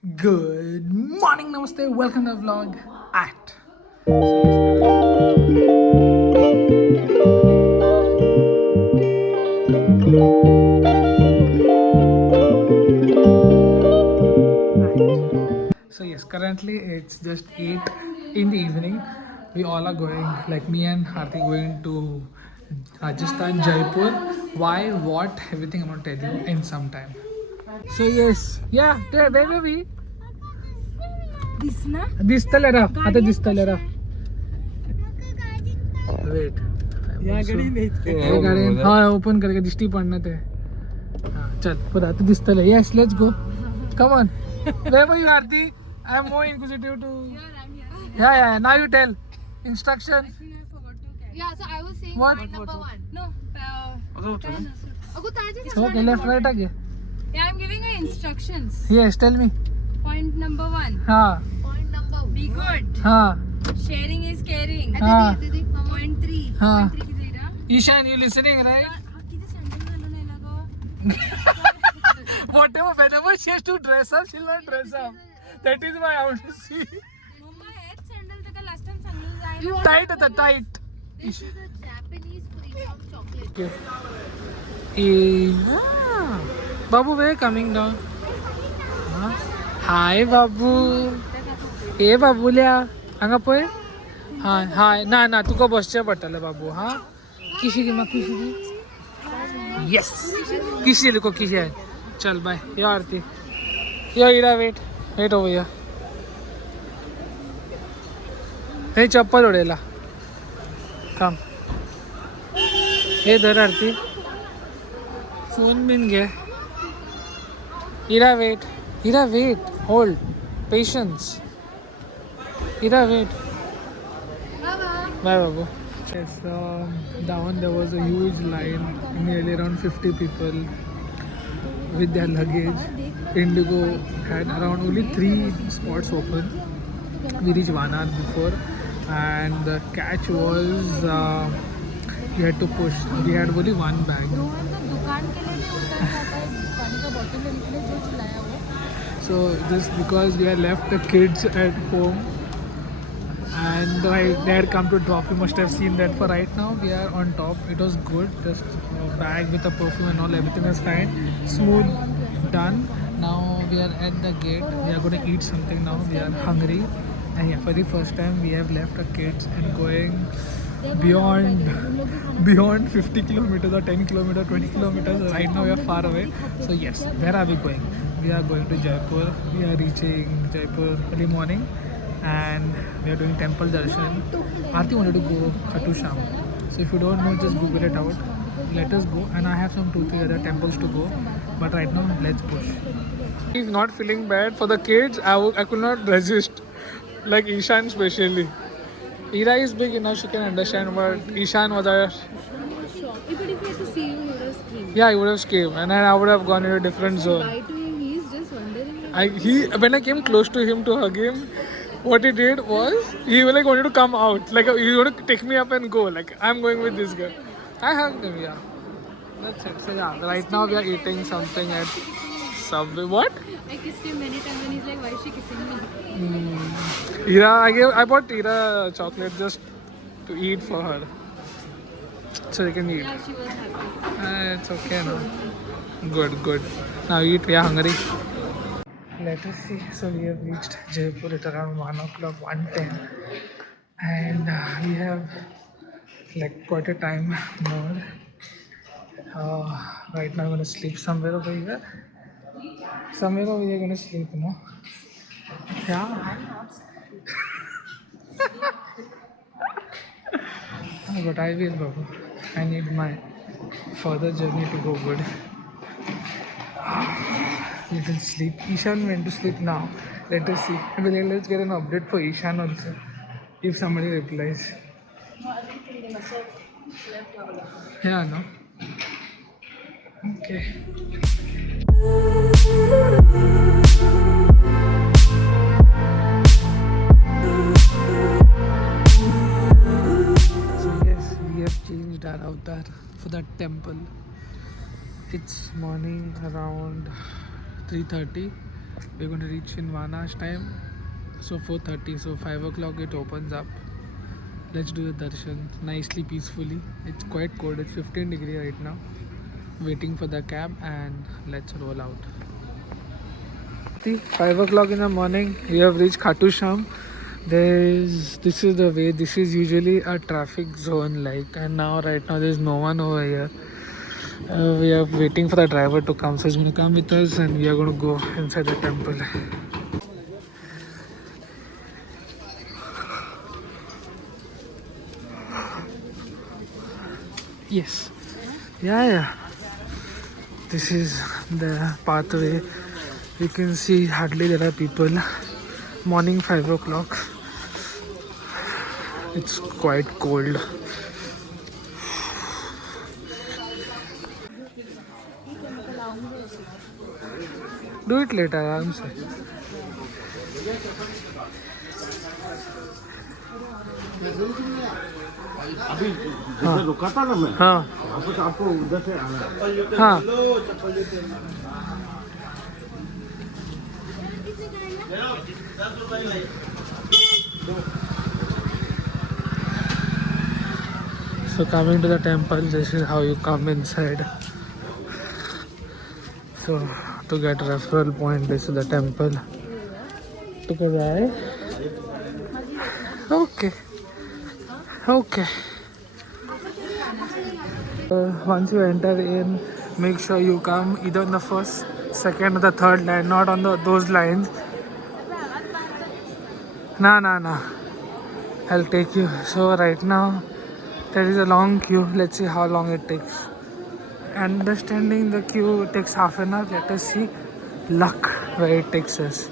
Good morning, namaste, welcome to the vlog at. So yes, currently it's just 8 in the evening. We all are going, like me and Harthi going to Rajasthan, Jaipur. Why, what, everything I'm gonna tell you in some time. So yes, yeah, there, where were we? दिसतलेरा आता दिसतलेरा wait या गाडी हा open करके दिसती पडणार ते हा चल पुढे आता दिसतले yes let's go come on where were you Aarti I am more inquisitive to yeah now you tell instruction Yeah, so I was saying What? point number one. No, okay left right again yeah, I'm giving you instructions. yes tell me Point number one. ha Point number be good. ha Sharing is caring. ha Point three. ha Point three किती रा? Ishan you listening right हा किती sandal घालून आहे ना गं? whatever whenever she has to dress up she'll not dress up that is why I want to see mamma H sandal त्याला last time सांगलेलं आहे ना. tight आता tight This is a Japanese premium chocolate. Babu, where coming down? Hi, Babu. Hey, Babulia. Hanga poy? Hi. Na. तुका बसच्या पडटले बाबू हा किशी की मग किशी की यस किशी देखो किशी आहे चल बाय या आरती या इरा वेट हो भैया हे चप्पल उडेला काम हे धर आरती फोन बिन घे इरा वेट होल्ड पेशन्स इरा वेट बाय बाबू yes down there was a huge line nearly around 50 people with their luggage Indigo had around only 3 spots open we reached 1 hour before and the catch was we had to push we had only one bag दुकान के लिए भी उतर जाता है पानी का bottle लेने के लिए जो चिल्लाया वो so just because we had left the kids at home and they had come to drop you must have seen that for right now we are on top it was good just a bag with a perfume and all everything is fine smooth done now we are at the gate we are going to eat something now we are hungry and yeah for the first time we have left our kids and going beyond 50 kilometers or 10 kilometers 20 kilometers right now we are far away so yes where are we going we are going to Jaipur we are reaching Jaipur early morning and we are doing temple darshan Aarti wanted to go Khatu Sham so if you don't know just google it out let us go and I have some 2-3 other temples to go but right now let's push he's not feeling bad for the kids I could not resist like Ishan especially Ira is big enough she can understand but Ishan was a Even if he had to see you, he would have screamed. yeah he would have screamed and then I would have gone in a different zone Lie to him, he is just wondering. when I came close to him to hug him, what he did was he like wanted to come out, like he wanted to take me up and go, like I'm going with this guy. I hugged him, yeah. That's it. So yeah, right now we are eating something at Subway. What? I kissed him many times and he's like, why is she kissing me? I bought Ira chocolate just to eat for her, so they can eat. Yeah, she was happy. It's okay now. Good. Now eat. We are hungry. Let us see. So we have reached Jaipur at around 1 o'clock, 1:10, and we have like quite a time more. Right now I'm gonna sleep somewhere over here. Somewhere over here, gonna sleep, no? Yeah. But I will, Babu. I need my further journey to go good. You can sleep. Ishan went to sleep now. Let us see. Well, let's get an update for Ishan also. If somebody replies. Yeah, no? Okay. So yes, we have changed our avatar for that temple. It's morning around 3:30 We're going to reach in 1 hour's time. So 4:30. So 5 o'clock it opens up. Let's do the darshan nicely, peacefully. It's quite cold. It's 15 degree right now. Waiting for the cab and let's roll out. 5 o'clock in the morning. We have reached Khatu Sham. This is the way. This is usually a traffic zone, like, and now right now there's no one over here. We are waiting for the driver to come, so he's going to come with us, and we are going to go inside the temple. Yes, yeah. This is the pathway. You can see hardly there are people. Morning 5 o'clock. It's quite cold. Do it later, आराम से. अभी जिधर रुका था ना मैं, हाँ वहाँ पे तो आपको उधर से आना है. हाँ. So coming to the temple, this is how you come inside. So to get referral point, this is the temple. Took a ride. Okay. Once you enter in, make sure you come either on the first, second, or the third line, not on those lines. Nah. I'll take you. So right now there is a long queue. Let's see how long it takes. Understanding the queue takes half an hour. Let us see luck where it takes us.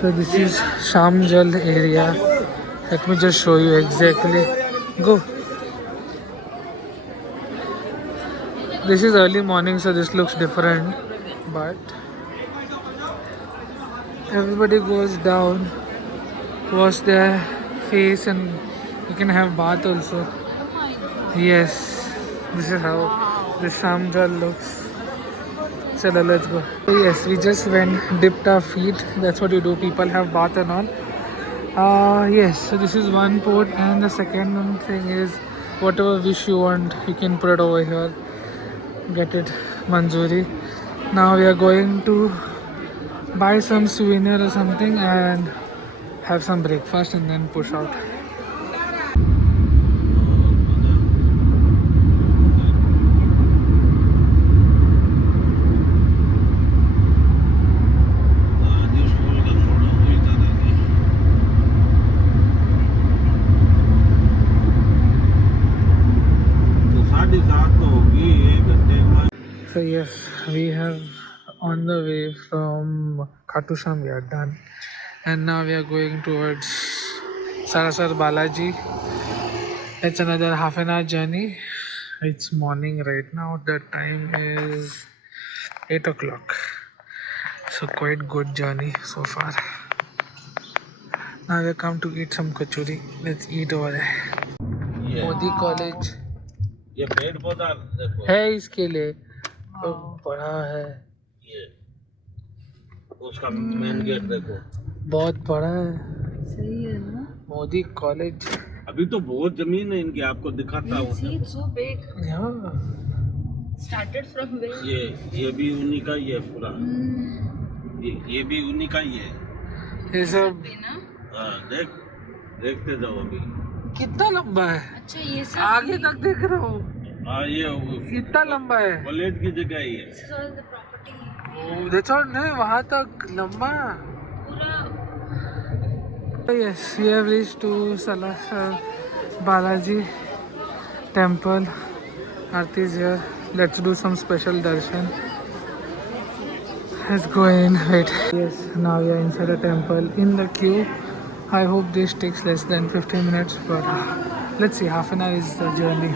So this is Shamjal area. Let me just show you exactly. Go. This is early morning, so this looks different, but everybody goes down, wash their face, and you can have bath also. Yes, this is how the Shamjal looks. Chalo, let's go. So yes, we just went, dipped our feet. That's what you do. People have bath and all. Yes, so this is one port, and the second thing is whatever wish you want, you can put it over here. Get it manjuri. Now we are going to buy some souvenir or something and have some breakfast and then push out. So yes, we have on the way from Khatu Sham, we are done, and now we are going towards Sarasar Balaji. It's another half an hour journey. It's morning right now. The time is 8 o'clock. So quite good journey so far. Now we come to eat some kachori. Let's eat over there. ये Modi college ये पेड़ पौधा देखो है इसके लिए तो बड़ा है, ये उसका मेन गेट देखो बहुत बड़ा है सही है ना? मोदी कॉलेज। अभी तो बहुत जमीन है इनकी आपको दिखाता हूँ See, it's so big. Yeah. Started from where? ये भी उन्हीं का ही है पूरा ये भी उन्हीं का ही है ये सब ना? हाँ देखते जाओ अभी कितना लंबा है, अच्छा ये सब आगे तक देख रहा हूँ हाँ ये इतना लंबा है। कॉलेज की जगह ही है This is all the property. That's all, नहीं वहाँ तक लंबा। पूरा Yes, we have reached to Salasar Balaji temple. Aarti is here. Let's do some special darshan. Let's go in. Wait. Yes, now we are inside the temple in the queue. I hope this takes less than 15 minutes, but let's see. Half an hour is the journey.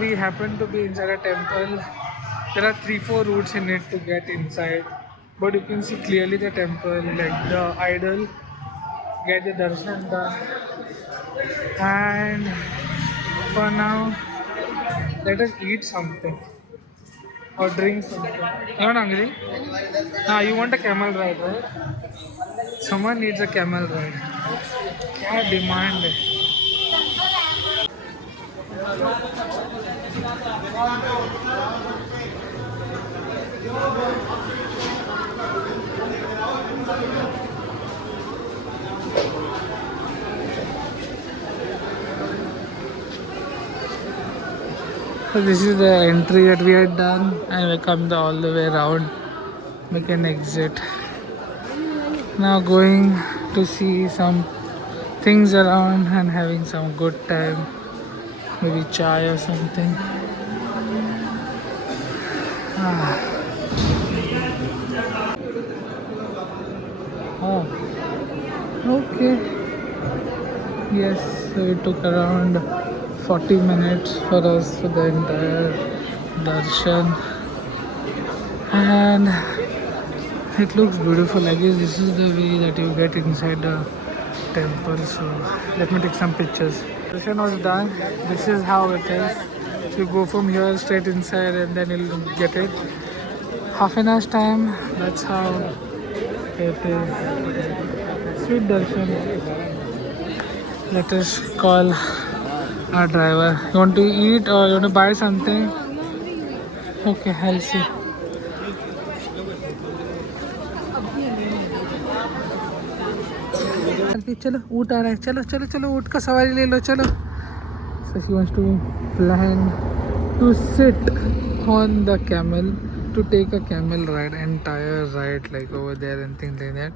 We happen to be inside a temple. There are 3-4 routes in it to get inside, but you can see clearly the temple, like the idol. Get the darshan done, and for now, let us eat something or drink something. You're not hungry? Nah, you want a camel ride, right? Someone needs a camel ride. क्या demand है? So this is the entry that we had done, and we come all the way around, make an exit. Now going to see some things around and having some good time, maybe chai or something. Oh, okay. Yes, so it took around 40 minutes for us for the entire darshan, and it looks beautiful. I guess this is the way that you get inside the temple. So let me take some pictures. Darshan was done. This is how it is. You go from here straight inside and then you'll get it. Half an hour's time. That's how it is. Sweet darshan. Let us call our driver. You want to eat or you want to buy something? Okay, I'll see. चलो ऊँट आ रहा है, चलो चलो चलो ऊँट का सवारी ले लो, चलो. So she wants to plan to sit on the camel, to take a camel ride, entire ride like over there and things like that.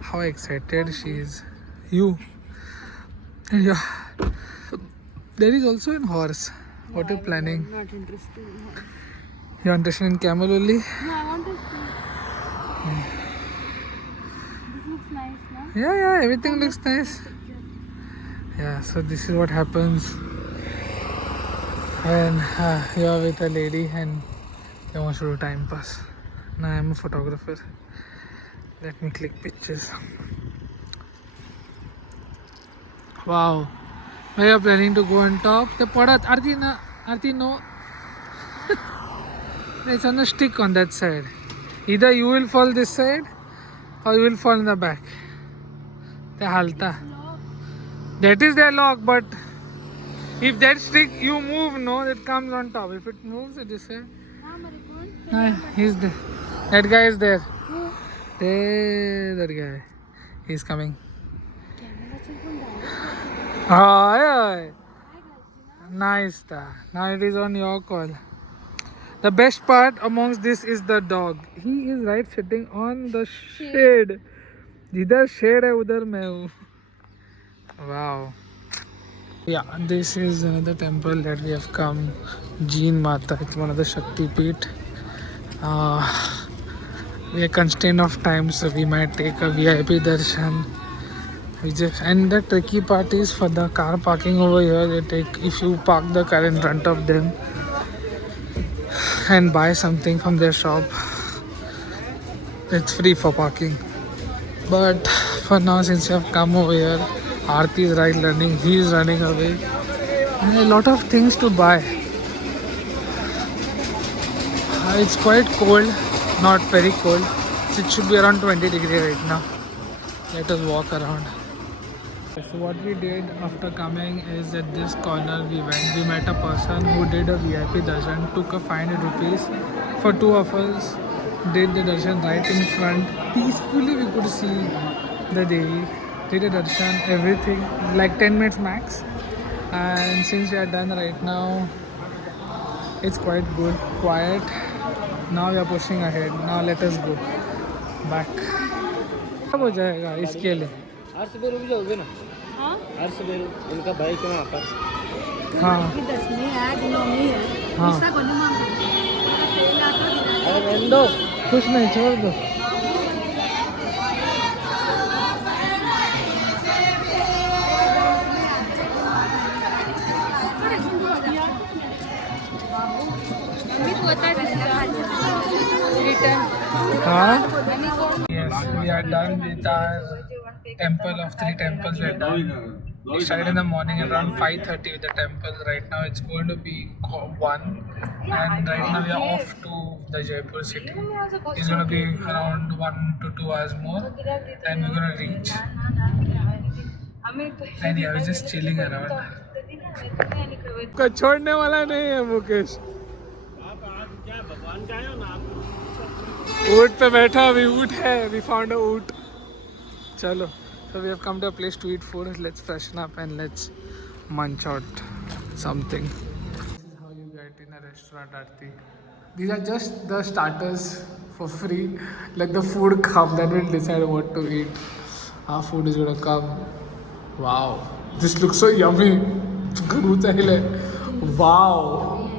How excited she is. You. And yeah, there is also a horse. What are you planning? not interested. You're interested in camel only? No, I want to see. This looks nice, no? Yeah, everything looks nice. Yeah, so this is what happens when you're with a lady and you want to do time pass. Now I'm a photographer. Let me click pictures. Wow. We are planning to go on top. The Padat, Arti, no. It's on a stick on that side. Either you will fall this side or you will fall in the back. The halta. That is their lock, but if that stick you move, no, it comes on top. If it moves, it is there. He's there. That guy is there. There, that guy. He's coming. Aye. Nice. Now it is on your call. The best part amongst this is the dog. He is right sitting on the shade. जिधर shade है उधर मैं हूँ. Wow. Yeah, this is another temple that we have come. Jeen Mata. It's one of the Shakti Peeth. We are constrained of time, so we might take a VIP darshan. And the tricky part is for the car parking over here. They take, if you park the car in front of them and buy something from their shop, it's free for parking. But for now, since you have come over here, Aarti is right running, he is running away. And a lot of things to buy. It's quite cold, not very cold. It should be around 20 degrees right now. Let us walk around. So what we did after coming is at this corner we met a person who did a VIP darshan, took a 500 rupees for two of us, did the darshan right in front. Peacefully we could see the Devi, did a darshan, everything, like 10 minutes max. And since we are done right now, it's quite good, quiet. Now we are pushing ahead. Now let us go back. कब हो जाएगा इसके लिए? हर्ष बेरू भी जाओगे ना? हाँ? हर्ष बेरू, उनका भाई के वहाँ पर. हाँ. कि 10वीं है, 9वीं है. हाँ. इसका कौन मांगा? अरे रहने दो. कुछ नहीं, छोड़ दो. रिटर्न. हाँ. Yes, we are done with our temple of three temples. We are done. We started in the morning around 5:30 with the temple. Right now it's going to be 1, and right now we are off to the Jaipur city. It's going to be around 1 to 2 hours more, and we're going to reach. And yeah, we're just chilling around. का छोड़ने वाला नहीं है मुकेश. आप आज क्या भगवान का है ना आप? ऊँट पे बैठा अभी. ऊँट है. We found a ऊँट. चलो. So we have come to a place to eat food. Let's freshen up and let's munch out something. This is how you get in a restaurant, Aarti. These are just the starters for free. Let the food come, then we'll decide what to eat. Our food is gonna come. Wow, this looks so yummy. Wow,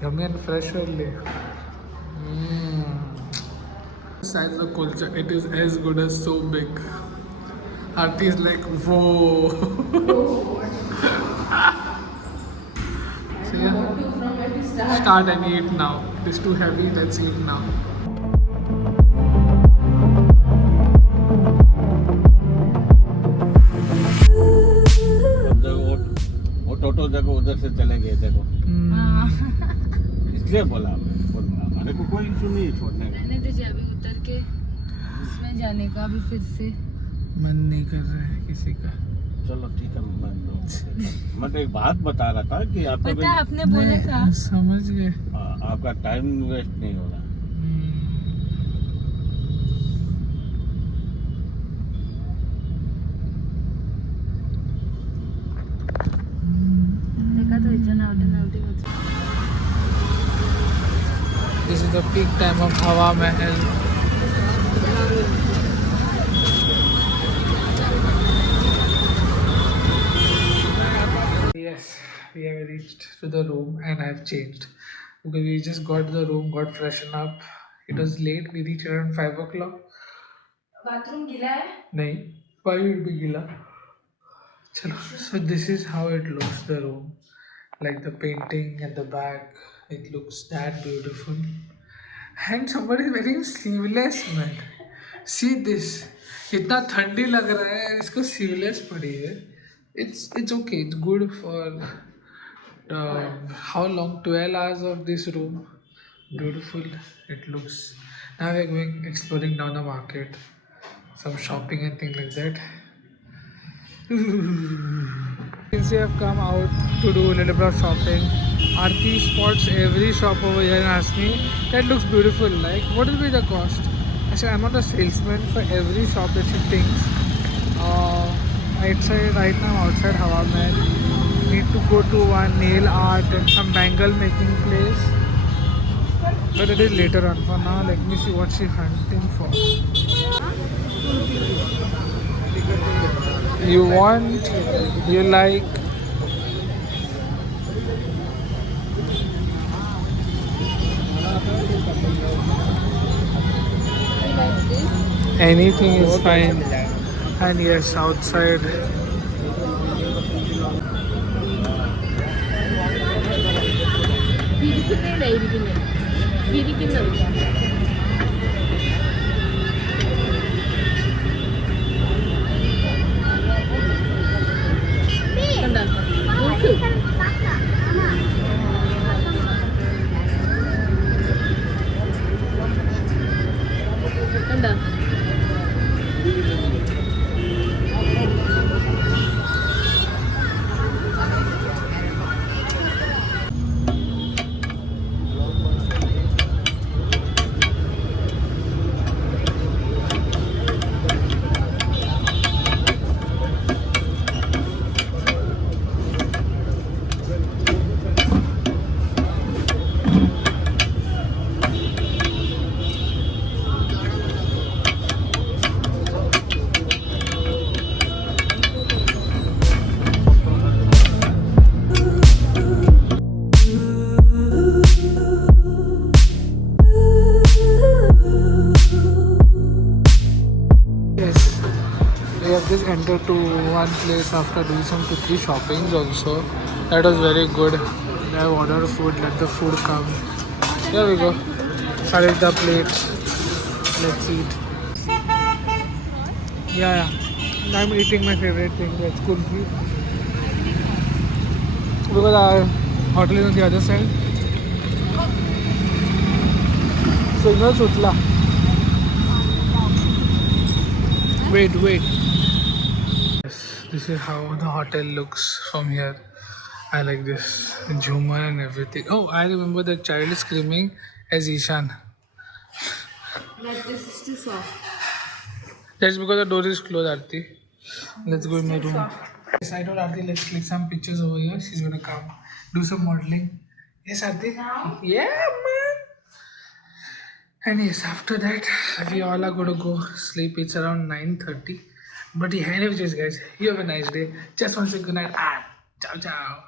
yummy and fresh only. Size of the kulcha, it is as good as so big. Aarti is like, whoa. So yeah, start and eat now. It is too heavy, let's eat now. वो टोटो देखो उधर से चले गए देखो. इसलिए बोला हमारे को कोई इशू नहीं छोड़ने का. रहने दीजिए अभी उतर के इसमें जाने का भी फिर से मन नहीं कर रहा है किसी का. चलो ठीक है मैं तो एक बात बता रहा था कि आपका पता है आपने बोला था. समझ गए. आपका टाइम वेस्ट नहीं हो रहा. देखा तो इतना आउटिंग होती. This is the peak time of Hawa Mahal. Yes, we have reached to the room and I have changed because we just got to the room, got freshened up. It was late. We reached around 5 o'clock. Bathroom गीला है. नहीं, why would be gila? Chalo. So this is how it looks, the room. Like the painting at the back, it looks that beautiful. And somebody is wearing sleeveless, man. See this. इतना ठंडी लग रहा है, इसको sleeveless पड़ी है. It's okay. It's good for how long? 12 hours of this room. Beautiful. It looks. Now we're going exploring down the market, some shopping and things like that. Since we have come out to do a little bit of shopping, Aarti spots every shop over here and asks me, that looks beautiful, like what will be the cost? I said, I'm not a salesman for every shop that she thinks. Right now outside Hawa Mahal, need to go to one nail art and some bangle making place, but it is later on. For now, let me see what she's hunting for. You want, you like. Anything is fine. And yes, outside. Yes, we have just entered to one place after doing some 2-3 shoppings also. That was very good. I have ordered food, let the food come. Here we go. Select the plate. Let's eat. Yeah. I'm eating my favorite thing, that's kulfi. Because our hotel is on the other side. Signal Sutla. Wait. Yes, this is how the hotel looks from here. I like this Jhumar and everything. Oh, I remember that child is screaming as Ishan. But this is too soft. That's because the door is closed, Aarti. Let's go in my room. Yes, I told Aarti, let's click some pictures over here. She's gonna come do some modeling. Yes, Aarti? Yeah, man. And yes, after that, we all are gonna go sleep. It's around 9:30. But yeah, anyways, guys, you have a nice day. Just want to say good night and ciao, ciao.